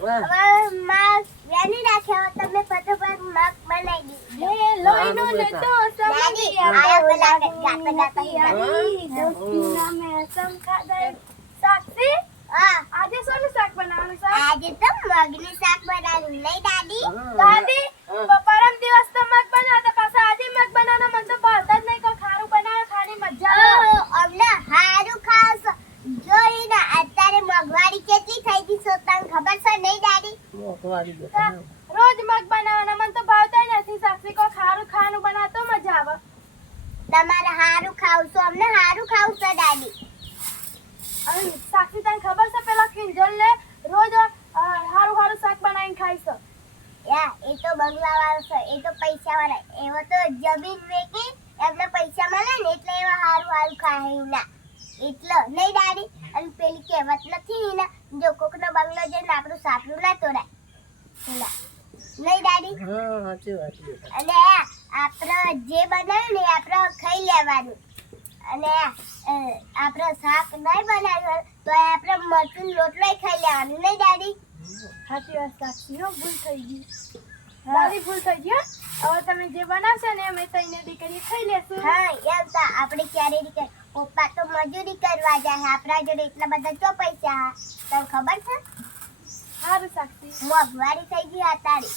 હવે માગ વેની રાખ્યા તમે ફટાફટ માગ બનાવી દીધી એ લોહીનો લેતો દાદી સમજી આયા પેલા ગાતા ગાતા દોસ્તી નામે સમખા દે સાક્ષી હા આજે શું શાક બનાવવાનું છે આજે તો મગનું શાક બનાવ્યું નહીં દાદી દાદી પરમ દિવસ તો મગ બનાવતા પાછા આજે મગ બનાવવાનો મને તો ભાવતા જ નહીં કોઈ ખારું બનાવે ખાની મજા આવે અમને હારું ખાવશો જોઈને અત્યારે મગવાડી કેટલી થઈ ગઈ છે તને ખબર છે નહીં દાદી રોજ મગ બનાવવાના મને તો ભાવતા જ નથી સાક્ષી કોઈ ખારું ખાવાનું બનાવતો મજા આવે તમારે હારું ખાવશો અમને હારું ખાવશો દાદી અને સાક્ષી તને ખબર છે પેલા ખીંજલ ને રોજ હારું હારું શાક બનાવીને ખાય છે યા એ તો બંગલા વાળો છે એ તો પૈસા વાળા એવો તો જમીન વેચી એમને પૈસા મળે ને એટલે એવા હારું હારું ખાય ના એટલે નહીં દાદી અને પેલી કહેવત નથી ને જો કોકનો બંગલો જઈને આપણું સાપરું ના તોડાય ના નહીં દાદી અને આપણે જે બનાવ્યું ને આપણે ખાઈ લેવાનું અને આપણે શાક નહીં બનાવ્યું તો આપણે મરચું લોટલો ખાઈ લેવાનું નહીં દાદી સાચી વાત સાક્ષી હો ભૂલ થઈ ગઈ દાદી ભૂલ થઈ ગઈ હવે તમે જે બનાવશો ને અમે તઈને દીકરી ખાઈ લેશું હા એમ તો આપણે ક્યારે નીકળ પપ્પા તો મજૂરી કરવા જાય આપણા જોડે એટલા બધા ચો પૈસા તને ખબર છે સારું સાક્ષી મોંઘવારી થઈ ગઈ અત્યારે